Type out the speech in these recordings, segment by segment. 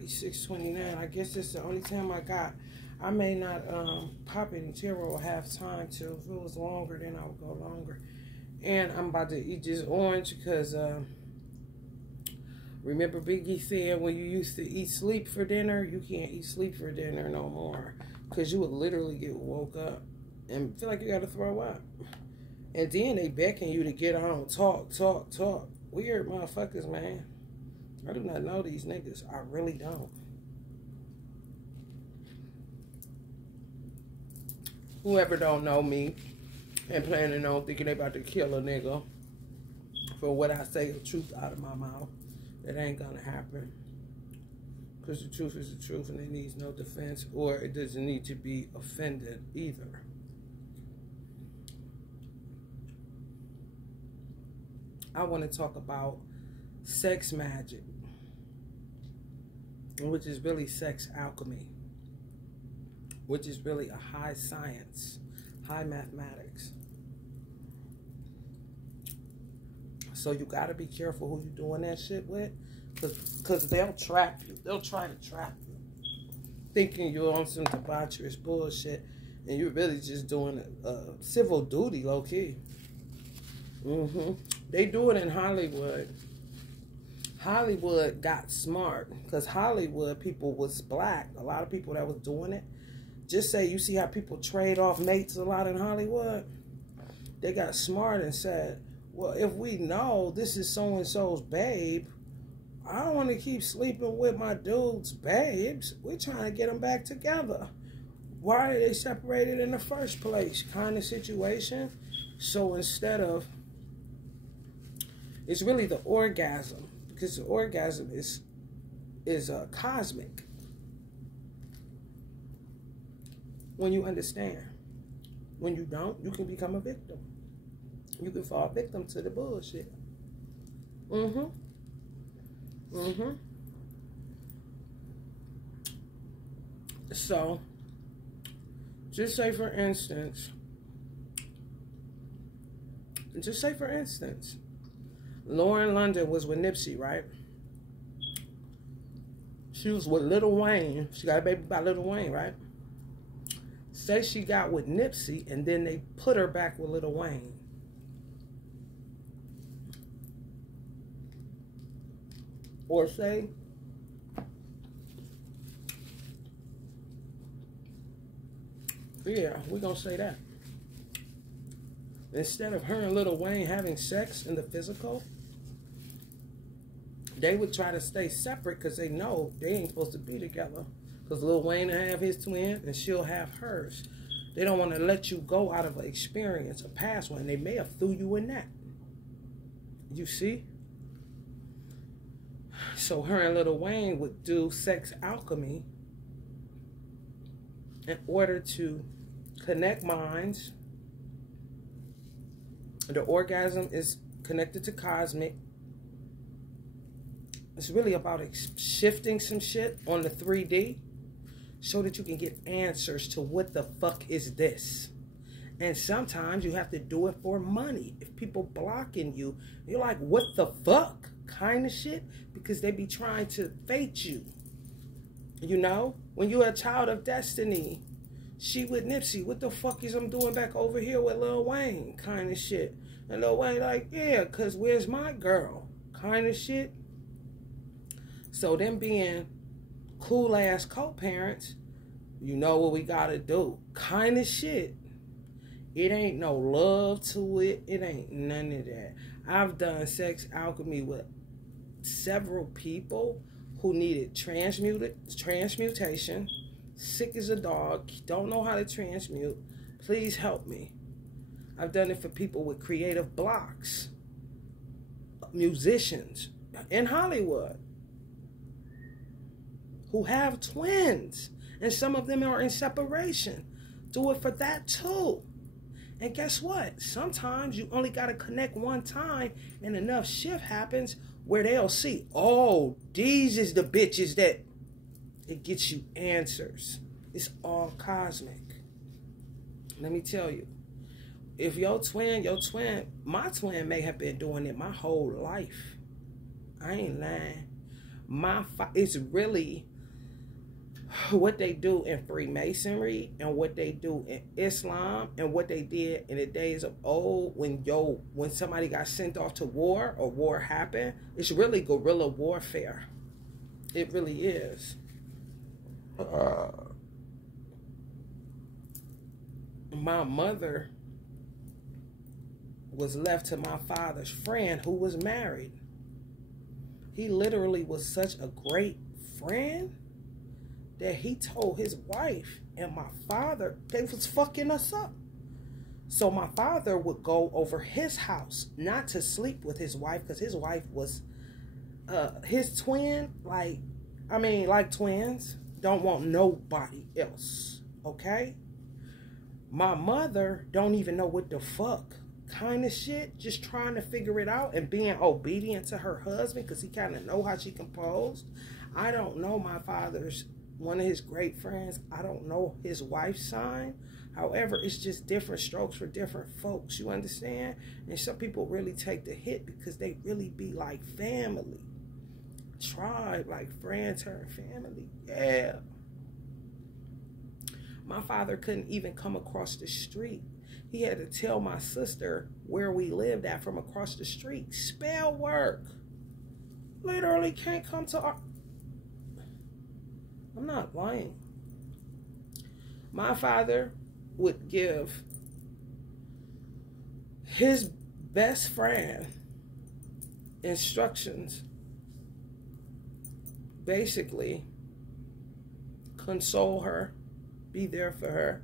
36:29. I guess it's the only time I got. I may not pop any tarot or have time to. If it was longer, then I would go longer. And I'm about to eat this orange because remember Biggie said when you used to eat sleep for dinner, you can't eat sleep for dinner no more. Because you would literally get woke up and feel like you got to throw up. And then they beckon you to get on, talk. Weird motherfuckers, man. I do not know these niggas. I really don't. Whoever don't know me and planning on thinking they about to kill a nigga for what I say the truth out of my mouth, it ain't gonna happen. Because the truth is the truth and it needs no defense, or it doesn't need to be offended either. I want to talk about sex magic, which is really sex alchemy, which is really a high science, high mathematics. So you got to be careful who you doing that shit with, because they'll trap you. They'll try to trap you, thinking you're on some debaucherous bullshit, and you're really just doing a civil duty, low-key. They do it in Hollywood. Hollywood got smart because Hollywood people was black. A lot of people that was doing it. Just say you see how people trade off mates a lot in Hollywood. They got smart and said, well, if we know this is so-and-so's babe, I don't want to keep sleeping with my dude's babes. We're trying to get them back together. Why are they separated in the first place? Kind of situation. So instead of, it's really the orgasm, because the orgasm is cosmic. When you understand. When you don't, you can become a victim. You can fall victim to the bullshit. So, just say for instance, Lauren London was with Nipsey, right? She was with Lil Wayne. She got a baby by Lil Wayne, right? Say she got with Nipsey and then they put her back with Lil Wayne. Or say, yeah, we're going to say that. Instead of her and Lil Wayne having sex in the physical, they would try to stay separate because they know they ain't supposed to be together. Because Lil Wayne will have his twin and she'll have hers. They don't want to let you go out of an experience, a past one. They may have threw you in that. You see? So her and Lil Wayne would do sex alchemy in order to connect minds. The orgasm is connected to cosmic. It's really about shifting some shit on the 3D so that you can get answers to what the fuck is this. And sometimes you have to do it for money. If people blocking you, you're like, what the fuck? Kind of shit. Because they be trying to fate you. You know? When you're a child of destiny, she with Nipsey, what the fuck is I'm doing back over here with Lil Wayne? Kind of shit. And Lil Wayne like, yeah, because where's my girl? Kind of shit. So them being cool ass co-parents, you know what we gotta do. Kind of shit. It ain't no love to it. It ain't none of that. I've done sex alchemy with several people who needed transmutation, sick as a dog, don't know how to transmute. Please help me. I've done it for people with creative blocks, musicians in Hollywood who have twins, and some of them are in separation. Do it for that too. And guess what? Sometimes you only got to connect one time and enough shift happens where they'll see, oh, these is the bitches that it gets you answers. It's all cosmic. Let me tell you, if your twin, my twin may have been doing it my whole life. I ain't lying. It's really what they do in Freemasonry and what they do in Islam and what they did in the days of old when somebody got sent off to war or war happened. It's really guerrilla warfare. It really is. My mother was left to my father's friend who was married. He literally was such a great friend that he told his wife and my father they was fucking us up. So my father would go over his house, not to sleep with his wife, because his wife was his twin, like twins, don't want nobody else, okay? My mother don't even know what the fuck kind of shit, just trying to figure it out and being obedient to her husband because he kind of know how she composed. I don't know my father's, one of his great friends, I don't know his wife's sign. However, it's just different strokes for different folks, you understand? And some people really take the hit because they really be like family. Tribe, like friend turned family. Yeah. My father couldn't even come across the street. He had to tell my sister where we lived at from across the street. Spell work. Literally can't come to our... I'm not lying. My father would give his best friend instructions. Basically, console her, be there for her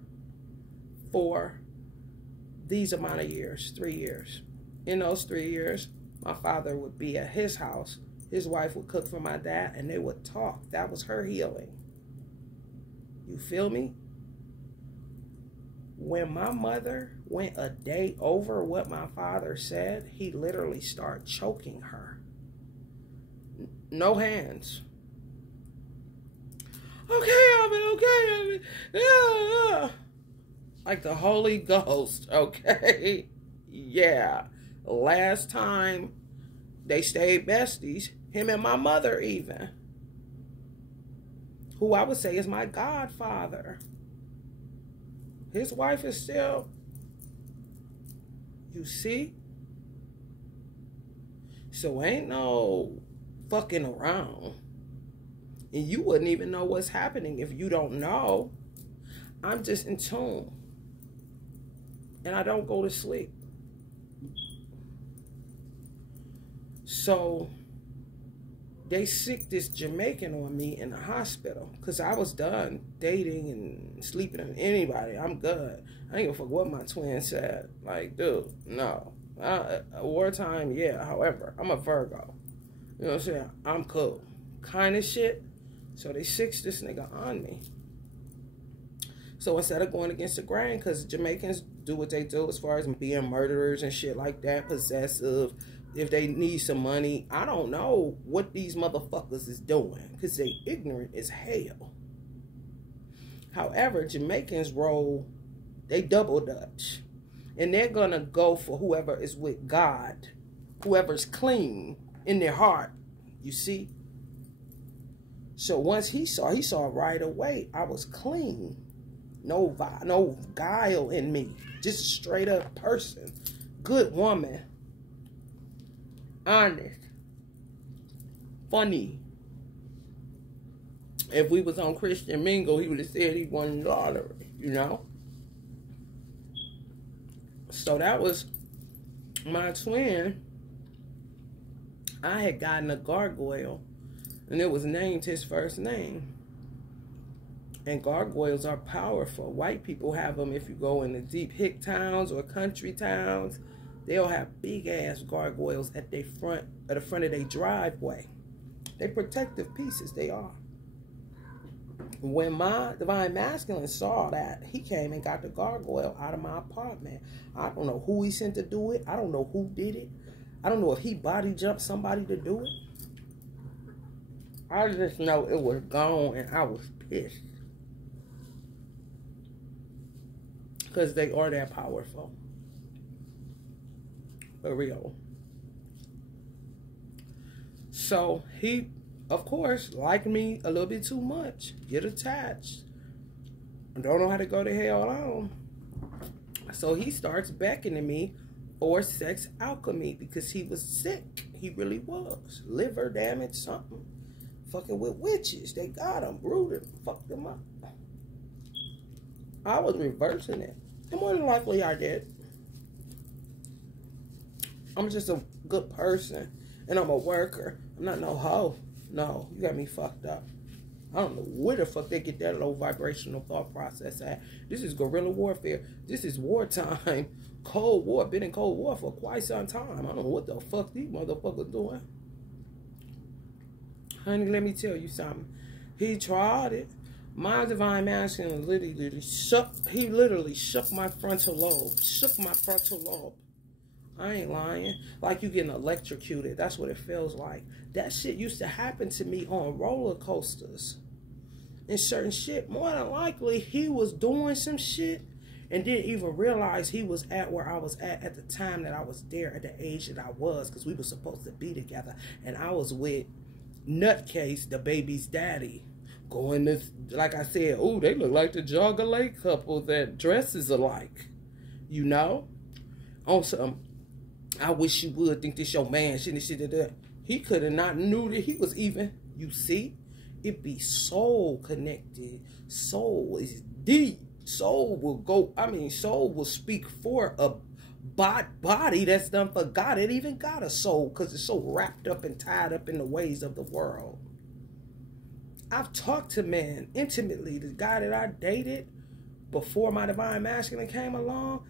for these amount of years, 3 years. In those 3 years, my father would be at his house. His wife would cook for my dad, and they would talk. That was her healing. You feel me? When my mother went a day over what my father said, he literally started choking her. No hands. Okay, yeah. Like the Holy Ghost, okay? Yeah. Last time they stayed besties, him and my mother even, who I would say is my godfather. His wife is still, you see? So ain't no fucking around. And you wouldn't even know what's happening if you don't know. I'm just in tune. And I don't go to sleep. So they sicked this Jamaican on me in the hospital because I was done dating and sleeping with anybody. I'm good. I ain't give a fuck what my twin said. Like, dude, no. Wartime, yeah. However, I'm a Virgo. You know what I'm saying? I'm cool. Kind of shit. So they sicked this nigga on me. So instead of going against the grain, because Jamaicans do what they do as far as being murderers and shit like that, possessive, if they need some money, I don't know what these motherfuckers is doing because they ignorant as hell. However, Jamaicans roll, they double dutch. And they're going to go for whoever is with God, whoever's clean in their heart, you see? So once he saw right away, I was clean. No guile in me. Just a straight up person. Good woman. Honest. Funny. If we was on Christian Mingle, he would have said he won the lottery, you know? So that was my twin. I had gotten a gargoyle, and it was named his first name. And gargoyles are powerful. White people have them if you go in the deep hick towns or country towns. They'll have big ass gargoyles at the front of their driveway. They protective pieces, they are. When my divine masculine saw that, he came and got the gargoyle out of my apartment. I don't know who he sent to do it. I don't know who did it. I don't know if he body jumped somebody to do it. I just know it was gone and I was pissed. Because they are that powerful. For real. So he of course, like me a little bit too much, get attached, don't know how to go to hell on. So he starts beckoning me for sex alchemy because he was sick. He really was. Liver damage, something. Fucking with witches. They got him, brewed him, fucked him up. I was reversing it. And more than likely I did. I'm just a good person. And I'm a worker. I'm not no hoe. No, you got me fucked up. I don't know where the fuck they get that low vibrational thought process at. This is guerrilla warfare. This is wartime. Cold War. Been in Cold War for quite some time. I don't know what the fuck these motherfuckers doing. Honey, let me tell you something. He tried it. My divine masculine literally shook my frontal lobe. Shook my frontal lobe. I ain't lying. Like you getting electrocuted. That's what it feels like. That shit used to happen to me on roller coasters and certain shit. More than likely, he was doing some shit and didn't even realize he was at where I was at the time that I was there, at the age that I was, because we were supposed to be together. And I was with Nutcase, the baby's daddy. Going this, like I said, oh, they look like the Jogger Lake couple that dresses alike. You know? On some, I wish you would think this your man. Shit. He could have not knew that he was even. You see? It be soul connected. Soul is deep. Soul will go, soul will speak for a body that's done forgot it even got a soul because it's so wrapped up and tied up in the ways of the world. I've talked to men intimately. The guy that I dated before my divine masculine came along,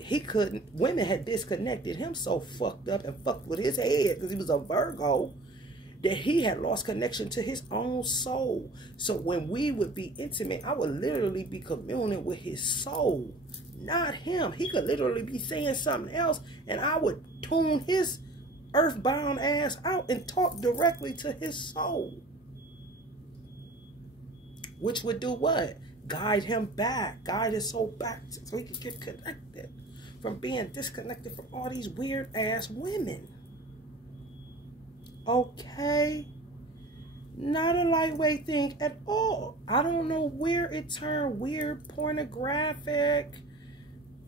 he couldn't, women had disconnected him so fucked up and fucked with his head because he was a Virgo that he had lost connection to his own soul. So when we would be intimate, I would literally be communing with his soul, not him. He could literally be saying something else and I would tune his earthbound ass out and talk directly to his soul. Which would do what? Guide him back. Guide his soul back so he can get connected from being disconnected from all these weird ass women. Okay? Not a lightweight thing at all. I don't know where it turned weird, pornographic.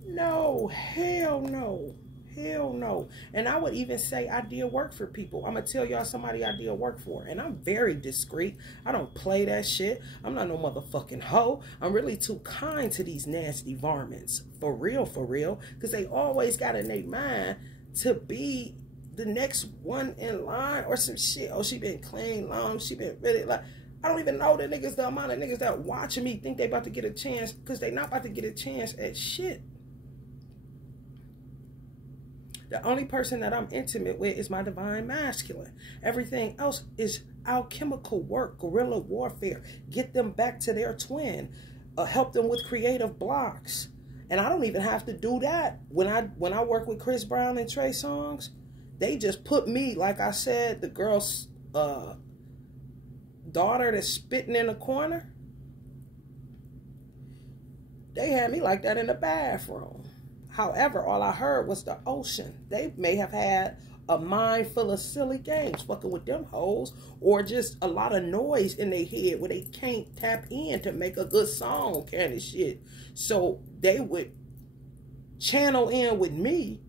No, hell no. Hell no. And I would even say I did work for people. I'm going to tell y'all somebody I did work for. And I'm very discreet. I don't play that shit. I'm not no motherfucking hoe. I'm really too kind to these nasty varmints. For real, for real. Because they always got in their mind to be the next one in line or some shit. Oh, she been clean long. She been really like... I don't even know the niggas, the amount of niggas that watching me think they about to get a chance. Because they not about to get a chance at shit. The only person that I'm intimate with is my divine masculine. Everything else is alchemical work, guerrilla warfare. Get them back to their twin. Help them with creative blocks. And I don't even have to do that. When I work with Chris Brown and Trey Songz, they just put me, like I said, the girl's daughter that's spitting in the corner. They had me like that in the bathroom. However, all I heard was the ocean. They may have had a mind full of silly games, fucking with them hoes, or just a lot of noise in their head where they can't tap in to make a good song kind of shit. So they would channel in with me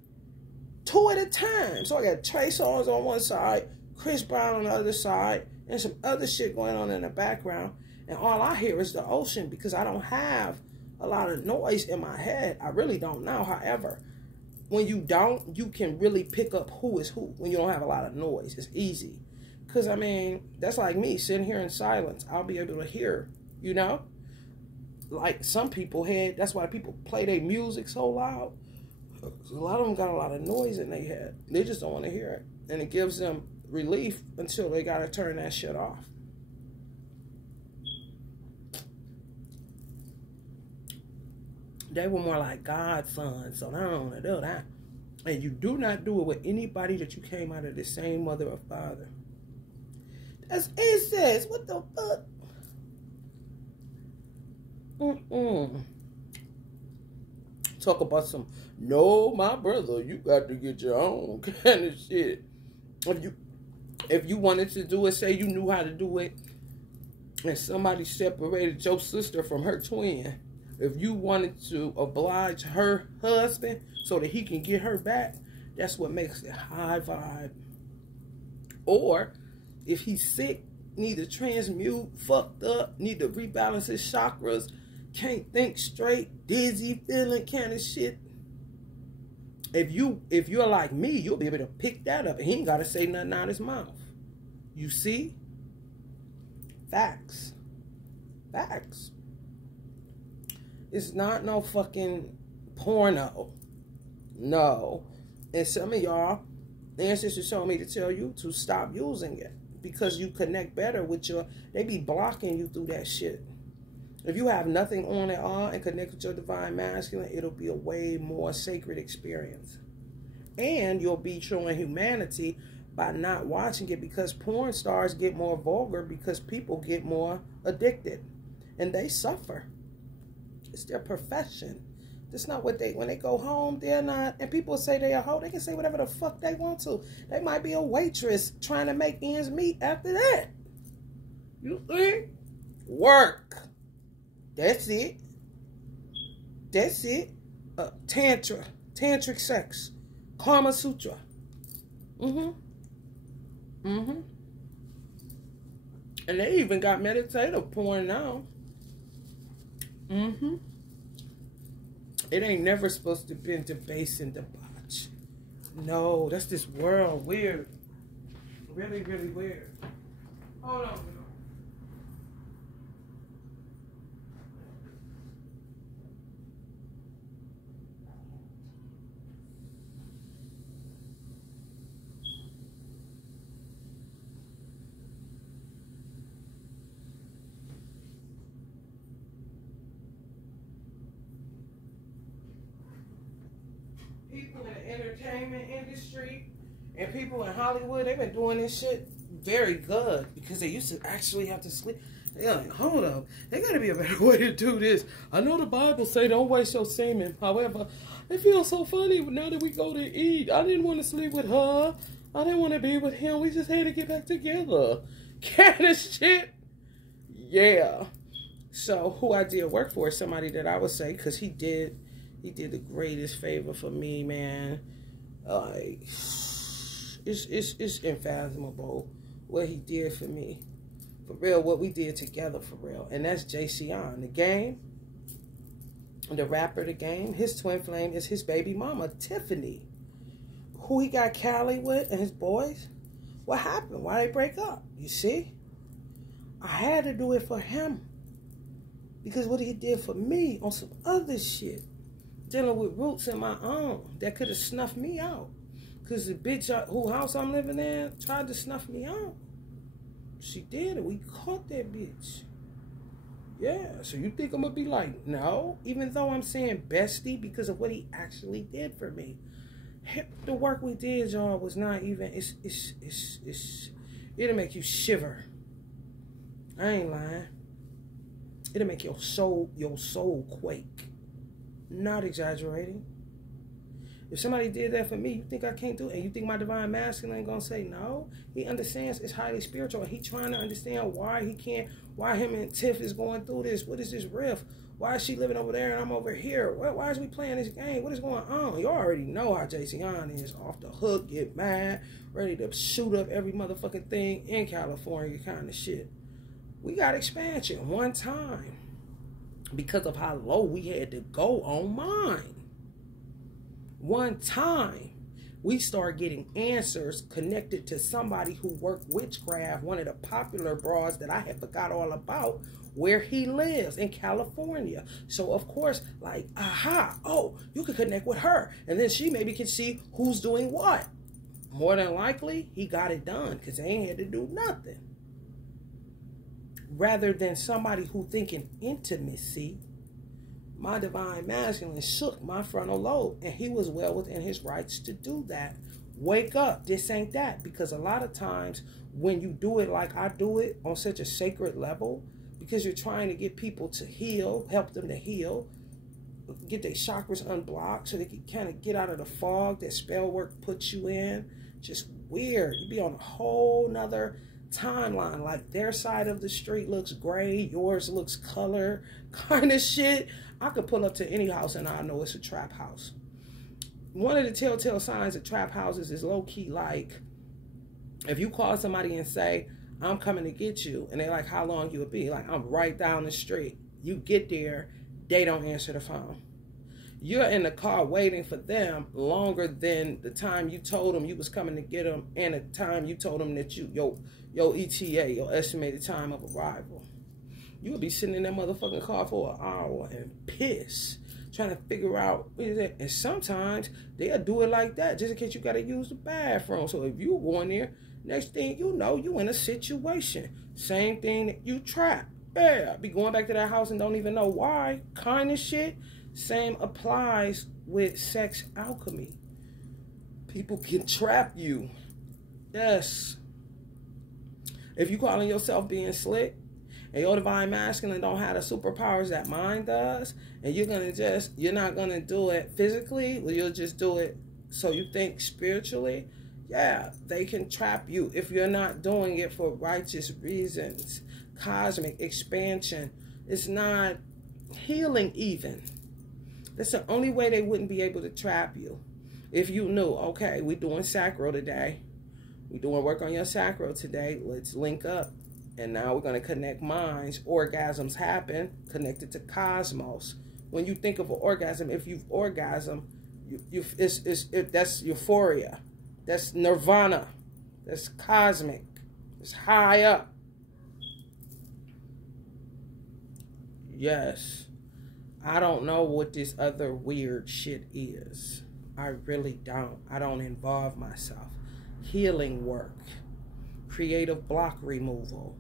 2 at a time. So I got Trey Songz on one side, Chris Brown on the other side, and some other shit going on in the background. And all I hear is the ocean because I don't have a lot of noise in my head. I really don't know. However, when you don't, you can really pick up who is who when you don't have a lot of noise. It's easy. Because, I mean, that's like me sitting here in silence. I'll be able to hear, you know? Like some people had, that's why people play their music so loud. A lot of them got a lot of noise in their head. They just don't want to hear it. And it gives them relief until they got to turn that shit off. They were more like godsons, so I don't want to do that. And you do not do it with anybody that you came out of the same mother or father. That's incest. What the fuck? Talk about some, no, my brother, you got to get your own kind of shit. If you wanted to do it, say you knew how to do it, and somebody separated your sister from her twin, if you wanted to oblige her husband so that he can get her back, that's what makes it high vibe. Or if he's sick, need to transmute, fucked up, need to rebalance his chakras, can't think straight, dizzy, feeling kind of shit. If you're like me, you'll be able to pick that up, and he ain't gotta say nothing out of his mouth. You see? Facts. Facts. It's not no fucking porno. No. And some of y'all, the ancestors told me to tell you to stop using it, because you connect better with they be blocking you through that shit. If you have nothing on at all and connect with your divine masculine, it'll be a way more sacred experience. And you'll be showing humanity by not watching it, because porn stars get more vulgar because people get more addicted. And they suffer. It's their profession. That's not what when they go home, they're not, and people say they're a hoe, they can say whatever the fuck they want to. They might be a waitress trying to make ends meet after that. You see? Work. That's it. That's it. Tantric sex. Kama Sutra. And they even got meditative porn now. It ain't never supposed to be debase and debauch. No, that's this world. Weird. Really, really weird. Hold on. People in the entertainment industry and people in Hollywood, they've been doing this shit very good, because they used to actually have to sleep. They're like, hold up, there gotta be a better way to do this. I know the Bible say don't waste your semen. However, it feels so funny now that we go to eat. I didn't want to sleep with her. I didn't want to be with him. We just had to get back together. Kind of shit. Yeah. So who I did work for is somebody that I would say, because he did the greatest favor for me, man. Like, it's unfathomable what he did for me. For real, what we did together, for real. And that's JC on. The Game, the rapper, The Game, his twin flame is his baby mama, Tiffany. Who he got Cali with and his boys. What happened? Why they break up? You see? I had to do it for him. Because what he did for me on some other shit, dealing with roots in my own, that could have snuffed me out. Because the bitch whose house I'm living in tried to snuff me out. She did it. We caught that bitch. Yeah, so you think I'm going to be like, no? Even though I'm saying bestie because of what he actually did for me. The work we did, y'all, was not even, it'll make you shiver. I ain't lying. It'll make your soul quake. Not exaggerating. If somebody did that for me, you think I can't do it? And you think my divine masculine ain't gonna say no? He understands it's highly spiritual. He trying to understand why he can't, why him and Tiff is going through this. What is this rift? Why is she living over there and I'm over here? Why is we playing this game? What is going on? You already know how JC on is. Off the hook, get mad, ready to shoot up every motherfucking thing in California kind of shit. We got expansion one time because of how low we had to go on mine. One time, we start getting answers connected to somebody who worked witchcraft, one of the popular broads that I had forgot all about, where he lives in California. So, of course, like, aha, oh, you could connect with her. And then she maybe could see who's doing what. More than likely, he got it done because they ain't had to do nothing. Rather than somebody who thinking intimacy, my divine masculine shook my frontal lobe, and he was well within his rights to do that. Wake up, this ain't that. Because a lot of times when you do it like I do it on such a sacred level, because you're trying to get people to heal, help them to heal, get their chakras unblocked so they can kind of get out of the fog that spell work puts you in, just weird. You be on a whole nother timeline. Like their side of the street looks gray, yours looks color, kind of shit. I could pull up to any house and I know it's a trap house. One of the telltale signs of trap houses is low-key like, if you call somebody and say, I'm coming to get you, and they're like, how long you would be? Like, I'm right down the street. You get there, they don't answer the phone. You're in the car waiting for them longer than the time you told them you was coming to get them and the time you told them that your ETA, your estimated time of arrival. You would be sitting in that motherfucking car for an hour and pissed, trying to figure out what is it. And sometimes they'll do it like that just in case you got to use the bathroom. So if you go in there, next thing you know, you in a situation. Same thing that you trapped. Yeah, be going back to that house and don't even know why. Kind of shit. Same applies with sex alchemy. People can trap you. Yes. If you calling yourself being slick, and your divine masculine don't have the superpowers that mine does, and you're not gonna do it physically, or you'll just do it so you think spiritually, yeah, they can trap you if you're not doing it for righteous reasons. Cosmic expansion is not healing even. That's the only way they wouldn't be able to trap you. If you knew, okay, we're doing sacral today. We're doing work on your sacral today. Let's link up. And now we're going to connect minds. Orgasms happen connected to cosmos. When you think of an orgasm, if you've orgasmed, that's euphoria. That's nirvana. That's cosmic. It's high up. Yes. I don't know what this other weird shit is. I really don't. I don't involve myself. Healing work. Creative block removal.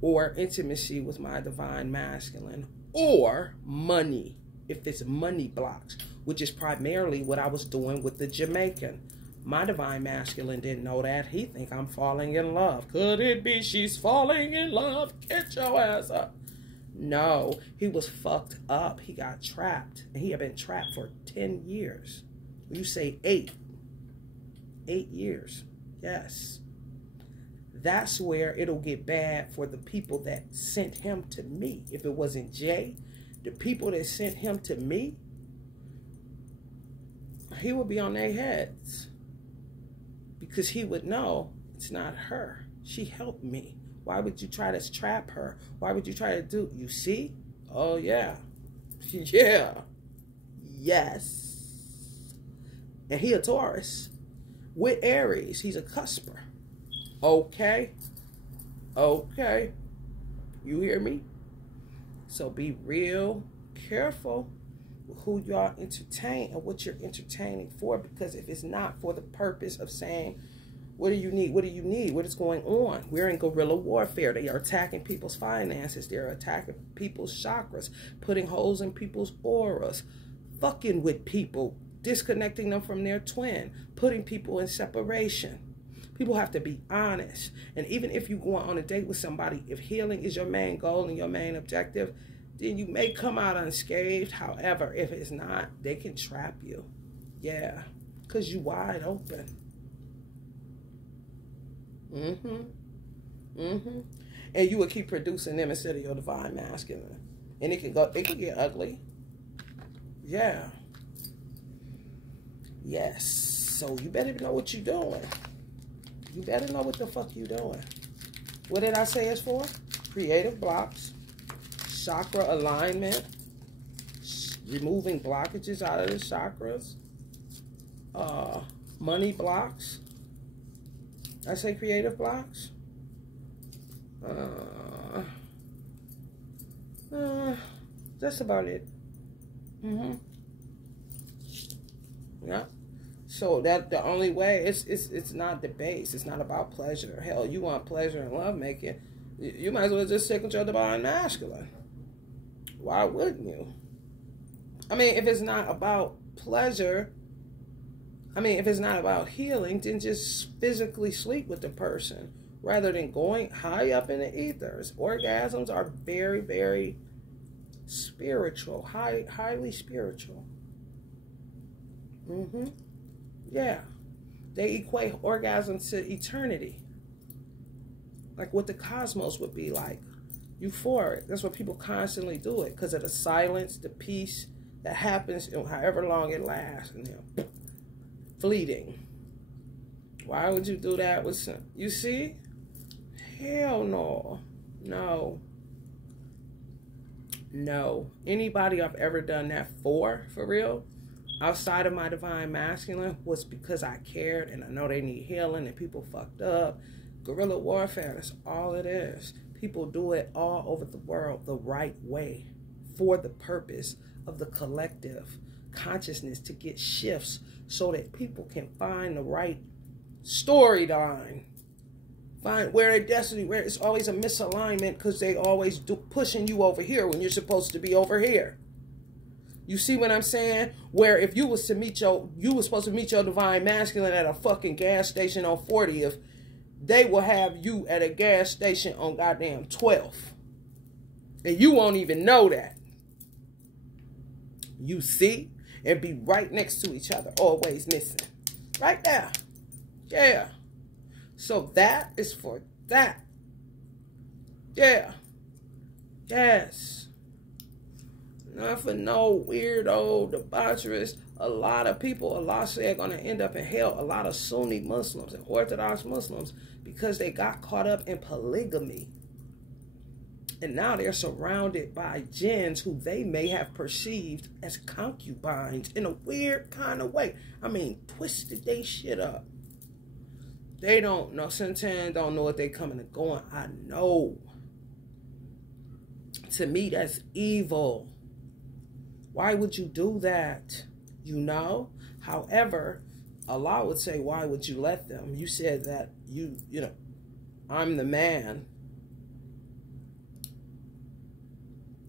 Or intimacy with my divine masculine. Or money. If it's money blocks. Which is primarily what I was doing with the Jamaican. My divine masculine didn't know that. He think I'm falling in love. Could it be she's falling in love? Get your ass up. No, he was fucked up. He got trapped. And he had been trapped for 10 years. You say 8. 8 years. Yes. That's where it'll get bad for the people that sent him to me. If it wasn't Jay, the people that sent him to me, he would be on their heads. Because he would know it's not her. She helped me. Why would you try to trap her? Why would you try to do? You see? Oh, yeah. Yeah. Yes. And he a Taurus. With Aries, he's a cusper. Okay. Okay. You hear me? So be real careful with who y'all entertain and what you're entertaining for. Because if it's not for the purpose of saying, what do you need? What do you need? What is going on? We're in guerrilla warfare. They are attacking people's finances. They're attacking people's chakras, putting holes in people's auras, fucking with people, disconnecting them from their twin, putting people in separation. People have to be honest. And even if you go on a date with somebody, if healing is your main goal and your main objective, then you may come out unscathed. However, if it's not, they can trap you. Yeah, because you wide open. And you would keep producing them instead of your divine masculine. And it can get ugly. Yeah. Yes. So you better know what you're doing. You better know what the fuck you doing. What did I say it's for? Creative blocks, chakra alignment, removing blockages out of the chakras, money blocks. I say creative blocks. That's about it. Yeah. So that the only way it's not the base. It's not about pleasure. Hell, you want pleasure and love making, you might as well just stick with your divine masculine. Why wouldn't you? I mean, if it's not about pleasure, if it's not about healing, then just physically sleep with the person rather than going high up in the ethers. Orgasms are very, very spiritual, highly spiritual. Yeah. They equate orgasm to eternity. Like what the cosmos would be like. Euphoric. That's what people constantly do it. Because of the silence, the peace that happens, and however long it lasts. And then, fleeting. Why would you do that with some? You see? Hell no. No. No. Anybody I've ever done that for real, outside of my divine masculine, was because I cared and I know they need healing and people fucked up. Guerrilla warfare, that's all it is. People do it all over the world the right way for the purpose of the collective consciousness to get shifts so that people can find the right storyline. Find where their destiny, where it's always a misalignment because they always pushing you over here when you're supposed to be over here. You see what I'm saying? Where if you was to meet you was supposed to meet your divine masculine at a fucking gas station on 40th, they will have you at a gas station on goddamn 12th. And you won't even know that. You see? And be right next to each other, always missing. Right there. Yeah. So that is for that. Yeah. Yes. Not for no weirdo, debaucherous. A lot of people, Allah said, are going to end up in hell. A lot of Sunni Muslims and Orthodox Muslims, because they got caught up in polygamy. And now they're surrounded by jinns who they may have perceived as concubines in a weird kind of way. I mean, twisted they shit up. They don't know. Sometimes don't know what they coming and going. I know. To me, that's evil. Why would you do that? You know? However, Allah would say, why would you let them? You said that you know, I'm the man.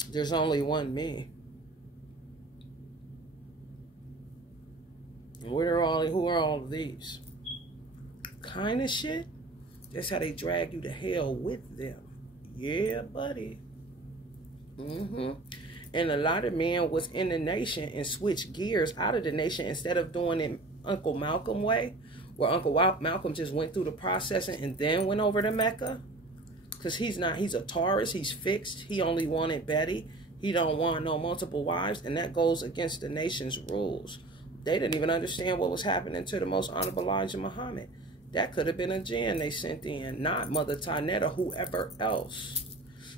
There's only one me. And who are all of these? Kind of shit. That's how they drag you to hell with them. Yeah, buddy. And a lot of men was in the nation and switched gears out of the nation instead of doing it Uncle Malcolm way, where Uncle Malcolm just went through the processing and then went over to Mecca. Because he's a Taurus, he's fixed. He only wanted Betty. He don't want no multiple wives, and that goes against the nation's rules. They didn't even understand what was happening to the most honorable Elijah Muhammad. That could have been a jinn they sent in, not Mother Tarnetta, whoever else.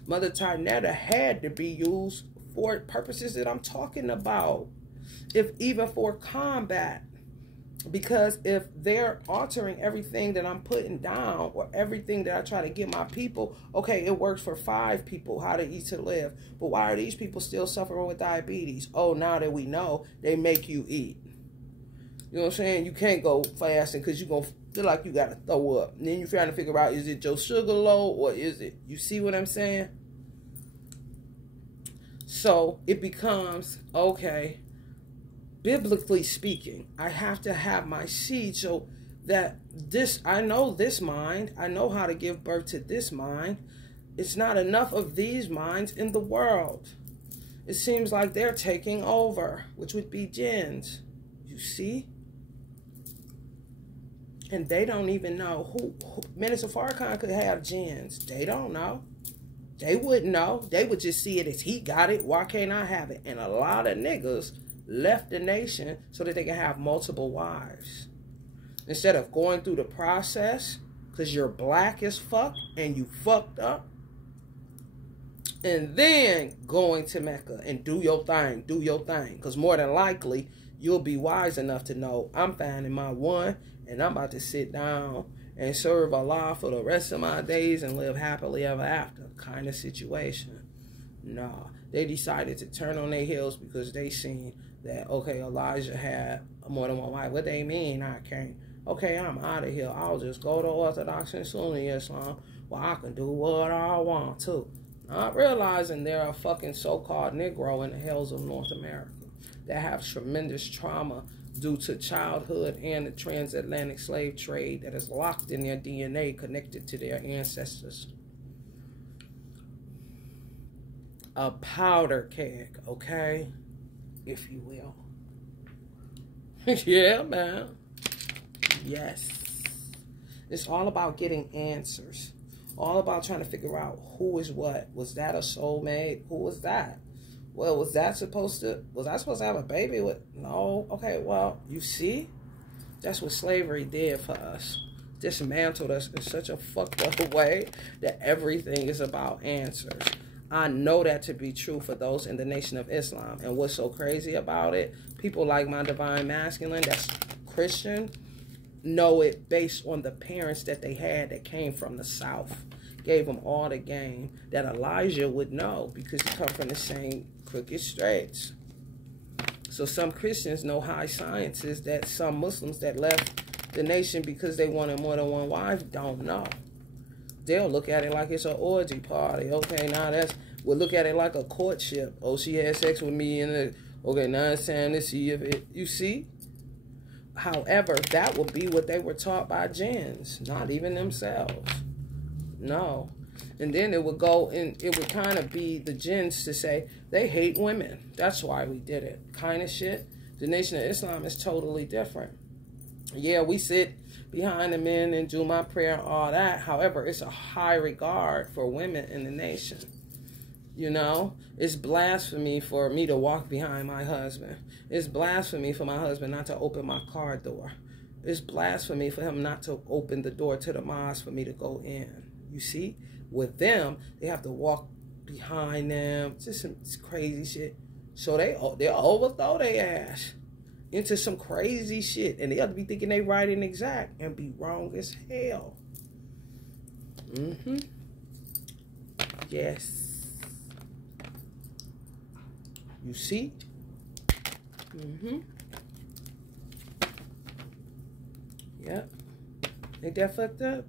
Mother Tarnetta had to be used for purposes that I'm talking about, if even for combat. Because if they're altering everything that I'm putting down, or everything that I try to get my people, okay, it works for 5 people, how to eat to live. But why are these people still suffering with diabetes? Oh, now that we know, they make you eat. You know what I'm saying? You can't go fasting because you're going to feel like you got to throw up. And then you're trying to figure out, is it your sugar low or is it? You see what I'm saying? So it becomes, okay, biblically speaking, I have to have my seed so that I know this mind, I know how to give birth to this mind. It's not enough of these minds in the world. It seems like they're taking over, which would be jinns. You see? And they don't even know who Minister Farrakhan could have jinns. They don't know. They wouldn't know. They would just see it as he got it. Why can't I have it? And a lot of niggas left the nation so that they can have multiple wives. Instead of going through the process, because you're black as fuck and you fucked up, and then going to Mecca and do your thing. Because more than likely, you'll be wise enough to know, I'm finding my one, and I'm about to sit down and serve Allah for the rest of my days and live happily ever after kind of situation. Nah, they decided to turn on their heels because they seen that, okay, Elijah had more than one wife. What they mean? I can't. Okay, I'm out of here. I'll just go to Orthodox and Sunni Islam where I can do what I want to. Not realizing there are fucking so-called Negro in the hells of North America that have tremendous trauma due to childhood and the transatlantic slave trade that is locked in their DNA connected to their ancestors. A powder keg, okay? If you will. Yeah, man. Yes. It's all about getting answers. All about trying to figure out who is what. Was that a soulmate? Who was that? Well, was I supposed to have a baby with? No. Okay, well, you see? That's what slavery did for us. Dismantled us in such a fucked up way that everything is about answers. I know that to be true for those in the Nation of Islam. And what's so crazy about it, people like my Divine Masculine, that's Christian, know it based on the parents that they had that came from the South. Gave them all the game that Elijah would know because he come from the same crooked straits. So some Christians know high sciences that some Muslims that left the nation because they wanted more than one wife don't know. They'll look at it like it's an orgy party. Okay, now we'll look at it like a courtship. Oh, she had sex with me okay, now it's time to see if it, you see? However, that would be what they were taught by jinns, not even themselves. No. And then it would go and it would kind of be the jinns to say, they hate women. That's why we did it. Kind of shit. The Nation of Islam is totally different. Yeah, we sit behind the men and do my prayer and all that. However, it's a high regard for women in the nation. You know, it's blasphemy for me to walk behind my husband. It's blasphemy for my husband not to open my car door. It's blasphemy for him not to open the door to the mosque for me to go in. You see? With them, they have to walk behind them. Just some crazy shit. So they'll overthrow their ass into some crazy shit. And they have to be thinking they right and exact and be wrong as hell. Yes. You see? Yep. Ain't that fucked up?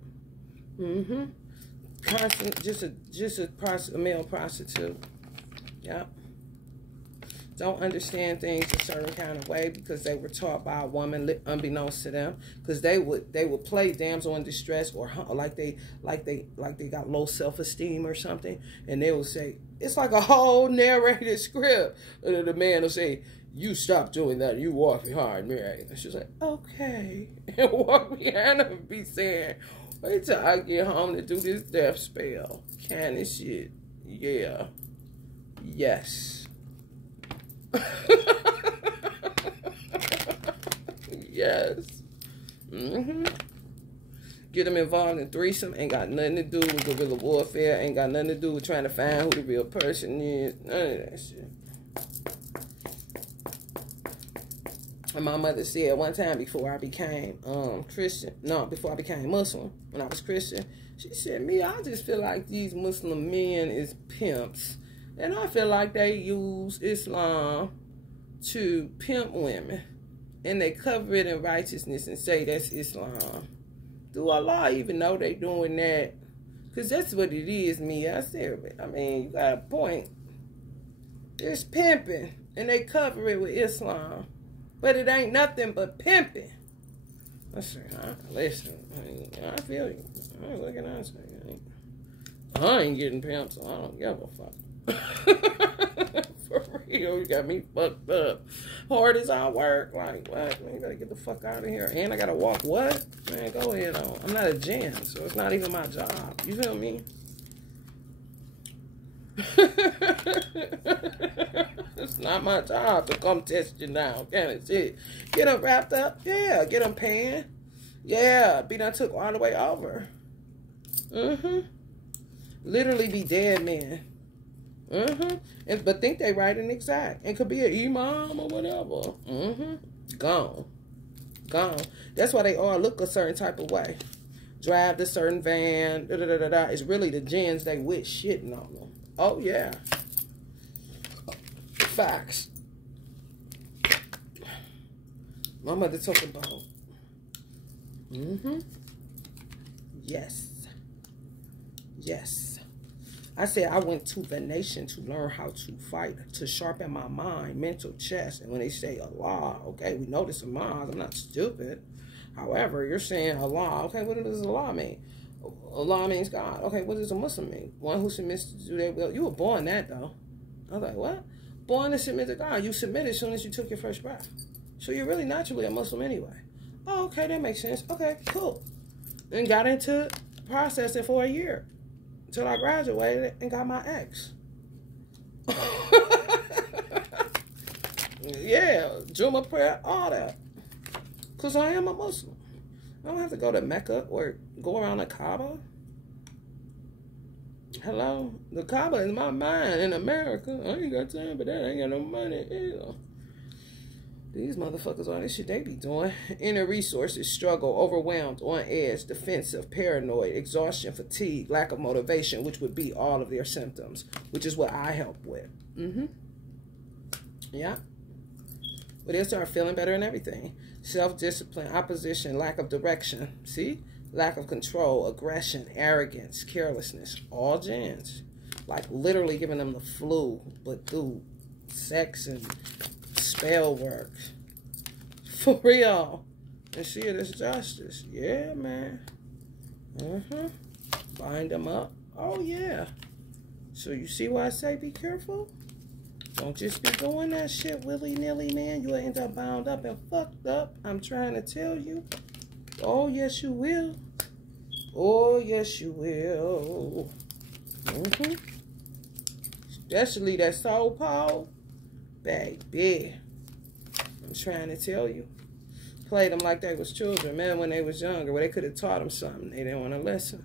Constant, just a male prostitute. Yep. Don't understand things a certain kind of way because they were taught by a woman unbeknownst to them. Because they would play damsel in distress or like they got low self-esteem or something, and they will say it's like a whole narrated script. And the man will say, "You stop doing that. You walk behind me." And she's like, "Okay," and walk behind him and be saying, "Wait till I get home to do this death spell." Kind of shit. Yeah. Yes. Yes. Get them involved in threesome ain't got nothing to do with guerrilla warfare. Ain't got nothing to do with trying to find who the real person is. None of that shit. And my mother said one time before I became before I became Muslim, when I was Christian, she said, I just feel like these Muslim men is pimps. And I feel like they use Islam to pimp women. And they cover it in righteousness and say that's Islam. Do Allah even know they doing that? Because that's what it is, I said, you got a point. It's pimping. And they cover it with Islam. But it ain't nothing but pimping. I said, listen, I feel you. I ain't looking at you. I ain't getting pimped, so I don't give a fuck. For real, you got me fucked up. Hard as I work, like what? Man, you gotta get the fuck out of here. And I gotta walk what? Man, go ahead on. I'm not a gym, so it's not even my job. You feel me? It's not my job to come test you now. Kind of shit. Get them wrapped up? Yeah. Get them paying? Yeah. Be done took all the way over. Literally be dead men. But think they right and exact. And could be an imam or whatever. Gone. That's why they all look a certain type of way. Drive the certain van. It's really the jinns they with shitting on them. Oh, yeah. Facts. My mother talking about. Yes. I said I went to the nation to learn how to fight, to sharpen my mind, mental chest. And when they say Allah, okay, we know this is Mars. I'm not stupid. However, you're saying Allah. Okay, what does Allah mean? Allah means God. Okay, what does a Muslim mean? One who submits to do their will. You were born that, though. I was like, what? Born to submit to God. You submitted as soon as you took your first breath. So you're really naturally a Muslim anyway. Oh, okay, that makes sense. Okay, cool. And got into processing for a year until I graduated and got my ex. Yeah, Juma prayer, all that. Because I am a Muslim. I don't have to go to Mecca or go around the Kaaba. Hello? The Kaaba is my mind in America. I ain't got time for that. I ain't got no money either. These motherfuckers on this shit they be doing. Inner resources, struggle, overwhelmed, on edge, defensive, paranoid, exhaustion, fatigue, lack of motivation, which would be all of their symptoms, which is what I help with. Yeah. But they'll start feeling better and everything. Self-discipline, opposition, lack of direction. See? Lack of control, aggression, arrogance, carelessness. All gens. Like literally giving them the flu, but through sex and spell work. For real. And see it as justice. Yeah, man. Bind them up. Oh, yeah. So you see why I say be careful? Don't just be doing that shit willy-nilly, man. You'll end up bound up and fucked up. I'm trying to tell you. Oh, yes, you will. Oh, yes, you will. Especially that soul power. Baby. I'm trying to tell you. Played them like they was children, man, when they was younger. Where they could have taught them something. They didn't want to listen.